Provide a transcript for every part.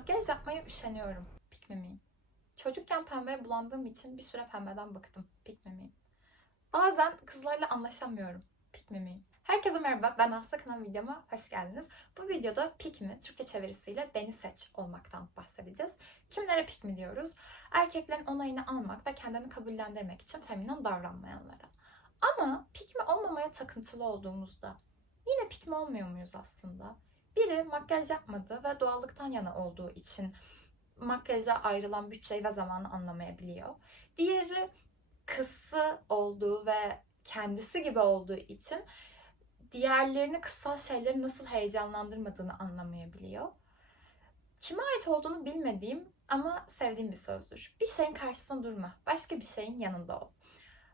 Makyaj yapmaya üşeniyorum. Pikmi miyim? Çocukken pembeye bulandığım için bir süre pembeden bıktım. Pikmi miyim? Bazen kızlarla anlaşamıyorum. Pikmi miyim? Herkese merhaba, ben Aslı kanal videoma hoş geldiniz. Bu videoda pick me, Türkçe çevirisiyle beni seç olmaktan bahsedeceğiz. Kimlere pick me diyoruz? Erkeklerin onayını almak ve kendini kabullendirmek için feminen davranmayanlara. Ama pick me olmamaya takıntılı olduğumuzda yine pick me olmuyor muyuz aslında? Biri makyaj yapmadı ve doğallıktan yana olduğu için makyaja ayrılan bütçeyi ve zamanı anlamayabiliyor. Diğeri kıssı olduğu ve kendisi gibi olduğu için diğerlerini kıssal şeyleri nasıl heyecanlandırmadığını anlamayabiliyor. Kime ait olduğunu bilmediğim ama sevdiğim bir sözdür. Bir şeyin karşısında durma, başka bir şeyin yanında ol.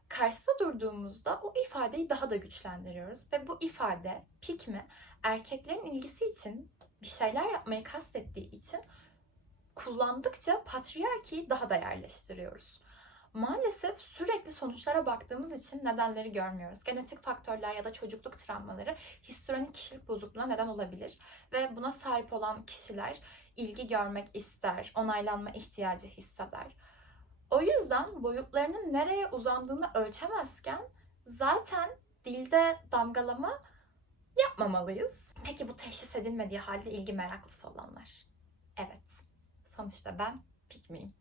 Karşısında durduğumuzda o ifadeyi daha da güçlendiriyoruz ve bu ifade pik mi erkeklerin ilgisi için bir şeyler yapmayı kastettiği için kullandıkça patriarkiyi daha da yerleştiriyoruz. Maalesef sürekli sonuçlara baktığımız için nedenleri görmüyoruz. Genetik faktörler ya da çocukluk travmaları histrionik kişilik bozukluğuna neden olabilir. Ve buna sahip olan kişiler ilgi görmek ister, onaylanma ihtiyacı hisseder. O yüzden boyutlarının nereye uzandığını ölçemezken zaten dilde damgalama yapmamalıyız. Peki bu teşhis edilmediği halde ilgi meraklısı olanlar? Evet. Sonuçta ben pikmiyim.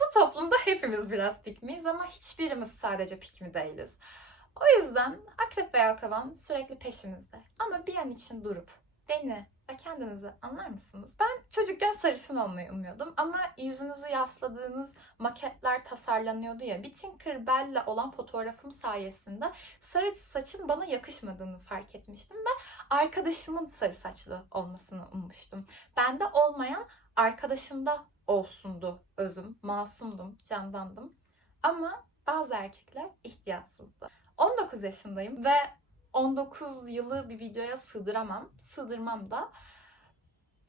Bu toplumda hepimiz biraz pikmiyiz ama hiçbirimiz sadece pikmi değiliz. O yüzden akrep ve yelkovan sürekli peşimizde. Ama bir an için durup beni ve kendinizi anlar mısınız? Ben çocukken sarışın olmayı umuyordum ama yüzünüzü yasladığınız maketler tasarlanıyordu ya. Bir Tinkerbell'le olan fotoğrafım sayesinde sarı saçın bana yakışmadığını fark etmiştim ve arkadaşımın sarı saçlı olmasını ummuştum. Bende olmayan arkadaşımda olsundu özüm. Masumdum, candandım. Ama bazı erkekler ihtiyatsızdı. 19 yaşındayım ve 19 yılı bir videoya sığdıramam. Sığdırmam da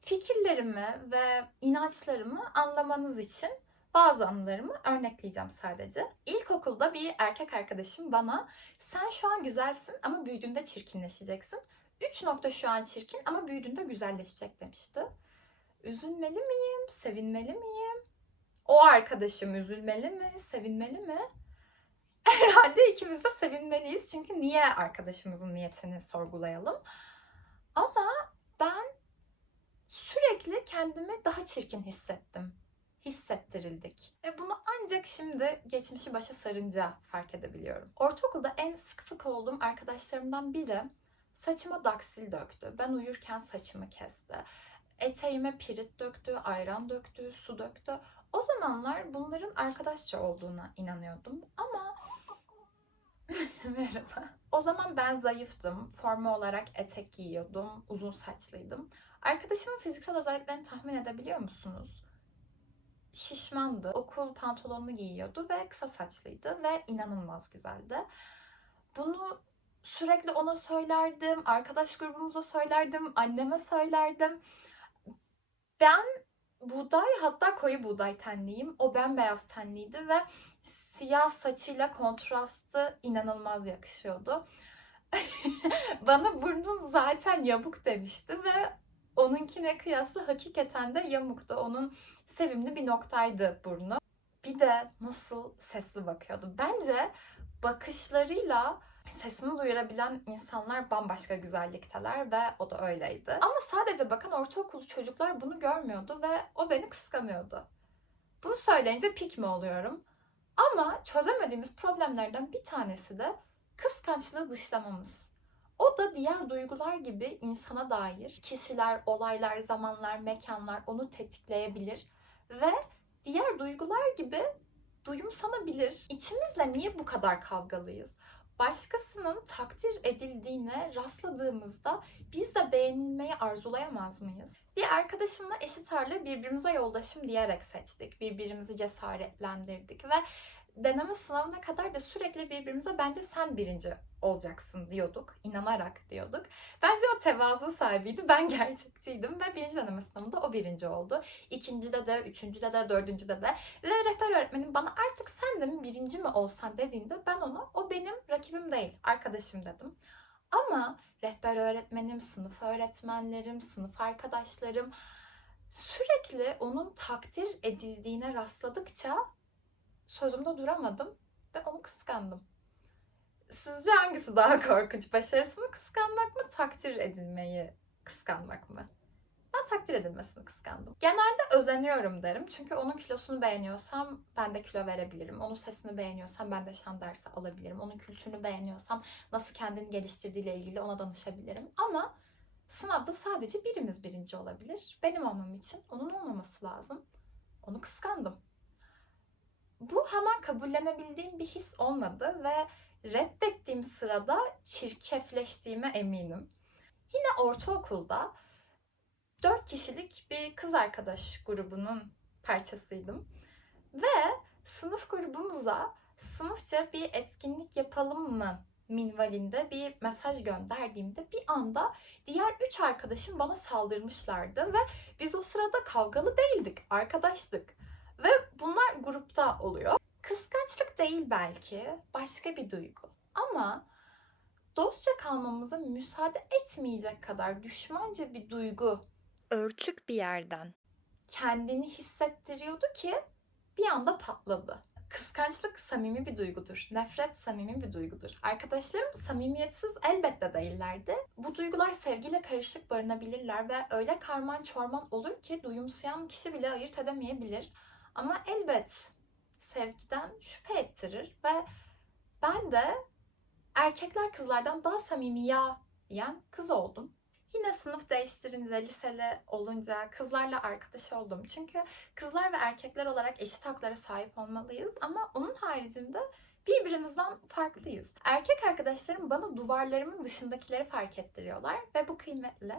fikirlerimi ve inançlarımı anlamanız için bazı anılarımı örnekleyeceğim sadece. İlkokulda bir erkek arkadaşım bana sen şu an güzelsin ama büyüdüğünde çirkinleşeceksin. 3 nokta şu an çirkin ama büyüdüğünde güzelleşecek demişti. Üzülmeli miyim? Sevinmeli miyim? O arkadaşım üzülmeli mi? Sevinmeli mi? Herhalde ikimiz de sevinmeliyiz. Çünkü niye arkadaşımızın niyetini sorgulayalım? Ama ben sürekli kendimi daha çirkin hissettim. Hissettirildik. Ve bunu ancak şimdi geçmişi başa sarınca fark edebiliyorum. Ortaokulda en sık fık olduğum arkadaşlarımdan biri saçıma daksil döktü. Ben uyurken saçımı kesti eteğime pirit döktü, ayran döktü, su döktü. O zamanlar bunların arkadaşça olduğuna inanıyordum ama merhaba. O zaman ben zayıftım. Forma olarak etek giyiyordum. Uzun saçlıydım. Arkadaşımın fiziksel özelliklerini tahmin edebiliyor musunuz? Şişmandı. Okul pantolonunu giyiyordu ve kısa saçlıydı ve inanılmaz güzeldi. Bunu sürekli ona söylerdim, arkadaş grubumuza söylerdim, anneme söylerdim. Ben buğday hatta koyu buğday tenliyim. O bembeyaz tenliydi ve siyah saçıyla kontrastı inanılmaz yakışıyordu. Bana burnun zaten yamuk demişti ve onunkine kıyasla hakikaten de yamuktu. Onun sevimli bir noktaydı burnu. Bir de nasıl sesli bakıyordu. Bence bakışlarıyla sesini duyurabilen insanlar bambaşka güzellikteler ve o da öyleydi. Ama sadece bakan ortaokulu çocuklar bunu görmüyordu ve o beni kıskanıyordu. Bunu söyleyince pik mi oluyorum? Ama çözemediğimiz problemlerden bir tanesi de kıskançlığı dışlamamız. O da diğer duygular gibi insana dair kişiler, olaylar, zamanlar, mekanlar onu tetikleyebilir ve diğer duygular gibi duyumsanabilir. İçimizle niye bu kadar kavgalıyız? başkasının takdir edildiğine rastladığımızda biz de beğenilmeyi arzulayamaz mıyız? Bir arkadaşımla eşit ağırlığı birbirimize yoldaşım diyerek seçtik. Birbirimizi cesaretlendirdik ve deneme sınavına kadar da sürekli birbirimize bence sen birinci olacaksın diyorduk. inanarak diyorduk. Bence o tevazu sahibiydi. Ben gerçekçiydim ve birinci deneme sınavında o birinci oldu. İkincide de, üçüncüde de, dördüncüde de. Ve rehber öğretmenim bana artık sen de mi birinci mi olsan dediğinde ben ona o benim rakibim değil, arkadaşım dedim. Ama rehber öğretmenim, sınıf öğretmenlerim, sınıf arkadaşlarım Sürekli onun takdir edildiğine rastladıkça sözümde duramadım ve onu kıskandım. Sizce hangisi daha korkunç? Başarısını kıskanmak mı, takdir edilmeyi kıskanmak mı? Ben takdir edilmesini kıskandım. Genelde özeniyorum derim. Çünkü onun kilosunu beğeniyorsam ben de kilo verebilirim. Onun sesini beğeniyorsam ben de şan dersi alabilirim. Onun kültürünü beğeniyorsam nasıl kendini geliştirdiğiyle ilgili ona danışabilirim. Ama sınavda sadece birimiz birinci olabilir. Benim olmam için onun olmaması lazım. Onu kıskandım. Bu hemen kabullenebildiğim bir his olmadı ve reddettiğim sırada çirkefleştiğime eminim. Yine ortaokulda 4 kişilik bir kız arkadaş grubunun parçasıydım. Ve sınıf grubumuza sınıfça bir etkinlik yapalım mı minvalinde bir mesaj gönderdiğimde bir anda diğer üç arkadaşım bana saldırmışlardı ve biz o sırada kavgalı değildik, arkadaştık. Ve bunlar grupta oluyor. Kıskançlık değil belki, başka bir duygu. Ama dostça kalmamıza müsaade etmeyecek kadar düşmanca bir duygu örtük bir yerden kendini hissettiriyordu ki bir anda patladı. Kıskançlık samimi bir duygudur. Nefret samimi bir duygudur. Arkadaşlarım samimiyetsiz elbette değillerdi. Bu duygular sevgiyle karışık barınabilirler ve öyle karman çorman olur ki duyumsayan kişi bile ayırt edemeyebilir. Ama elbet sevgiden şüphe ettirir ve ben de erkekler kızlardan daha samimi ya diyen kız oldum. Yine sınıf değiştirince, liseli olunca kızlarla arkadaş oldum. Çünkü kızlar ve erkekler olarak eşit haklara sahip olmalıyız ama onun haricinde birbirimizden farklıyız. Erkek arkadaşlarım bana duvarlarımın dışındakileri fark ettiriyorlar ve bu kıymetli.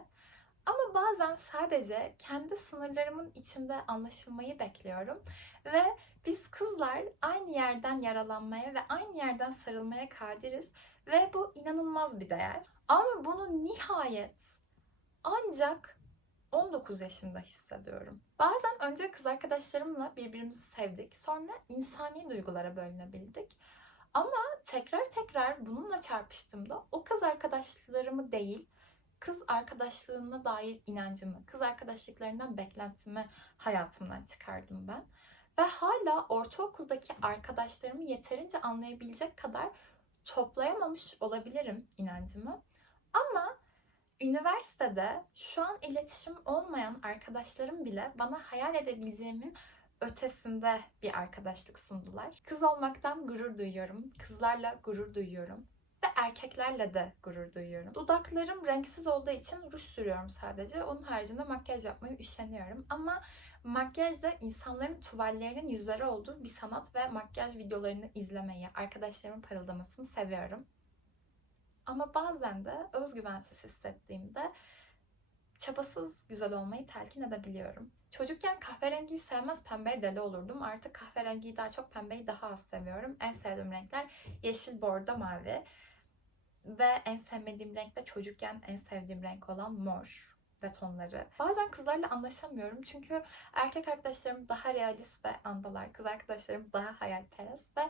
Ama bazen sadece kendi sınırlarımın içinde anlaşılmayı bekliyorum ve biz kızlar aynı yerden yaralanmaya ve aynı yerden sarılmaya kadiriz ve bu inanılmaz bir değer. Ama bunu nihayet ancak 19 yaşında hissediyorum. Bazen önce kız arkadaşlarımla birbirimizi sevdik. Sonra insani duygulara bölünebildik. Ama tekrar tekrar bununla çarpıştığımda o kız arkadaşlarımı değil, kız arkadaşlığına dair inancımı, kız arkadaşlıklarından beklentimi hayatımdan çıkardım ben. Ve hala ortaokuldaki arkadaşlarımı yeterince anlayabilecek kadar toplayamamış olabilirim inancımı. Ama üniversitede şu an iletişim olmayan arkadaşlarım bile bana hayal edebileceğimin ötesinde bir arkadaşlık sundular. Kız olmaktan gurur duyuyorum. Kızlarla gurur duyuyorum. Erkeklerle de gurur duyuyorum. Dudaklarım renksiz olduğu için ruj sürüyorum sadece. Onun haricinde makyaj yapmayı üşeniyorum. Ama makyaj da insanların tuvallerinin yüzleri olduğu bir sanat ve makyaj videolarını izlemeyi, arkadaşlarımın parıldamasını seviyorum. Ama bazen de özgüvensiz hissettiğimde çabasız güzel olmayı telkin edebiliyorum. Çocukken kahverengiyi sevmez pembeye deli olurdum. Artık kahverengiyi daha çok pembeyi daha az seviyorum. En sevdiğim renkler yeşil, bordo, mavi. Ve en sevmediğim renk de çocukken en sevdiğim renk olan mor ve tonları. Bazen kızlarla anlaşamıyorum çünkü erkek arkadaşlarım daha realist ve andalar. Kız arkadaşlarım daha hayalperest ve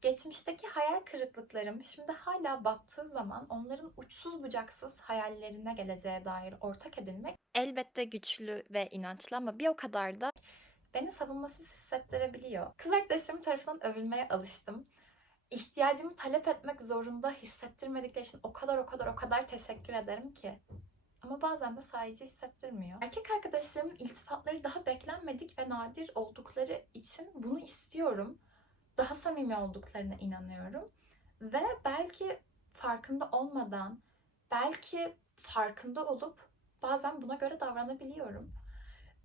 geçmişteki hayal kırıklıklarım şimdi hala battığı zaman onların uçsuz bucaksız hayallerine geleceğe dair ortak edinmek elbette güçlü ve inançlı ama bir o kadar da beni savunmasız hissettirebiliyor. Kız arkadaşlarım tarafından övülmeye alıştım. İhtiyacımı talep etmek zorunda hissettirmedikleri için o kadar o kadar o kadar teşekkür ederim ki. Ama bazen de sahici hissettirmiyor. Erkek arkadaşlarımın iltifatları daha beklenmedik ve nadir oldukları için bunu istiyorum daha samimi olduklarına inanıyorum. Ve belki farkında olmadan, belki farkında olup bazen buna göre davranabiliyorum.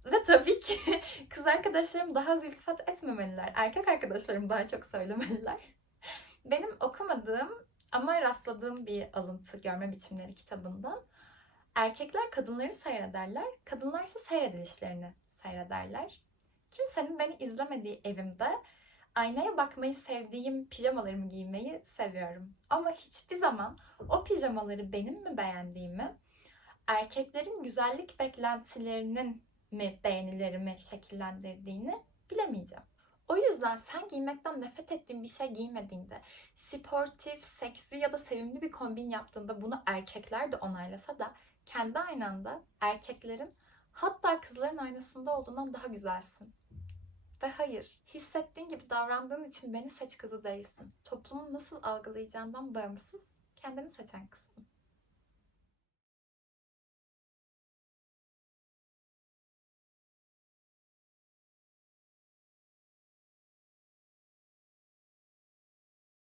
Ve tabii ki kız arkadaşlarım daha az iltifat etmemeliler. Erkek arkadaşlarım daha çok söylemeliler. Benim okumadığım ama rastladığım bir alıntı görme biçimleri kitabından. Erkekler kadınları seyrederler, kadınlar ise seyredilişlerini seyrederler. Kimsenin beni izlemediği evimde aynaya bakmayı sevdiğim pijamalarımı giymeyi seviyorum. Ama hiçbir zaman o pijamaları benim mi beğendiğimi, erkeklerin güzellik beklentilerinin mi beğenilerimi şekillendirdiğini bilemeyeceğim. O yüzden sen giymekten nefret ettiğin bir şey giymediğinde, sportif, seksi ya da sevimli bir kombin yaptığında bunu erkekler de onaylasa da kendi aynanda erkeklerin hatta kızların aynasında olduğundan daha güzelsin. Ve hayır, hissettiğin gibi davrandığın için beni seç kızı değilsin. Toplumun nasıl algılayacağından bağımsız kendini seçen kızsın.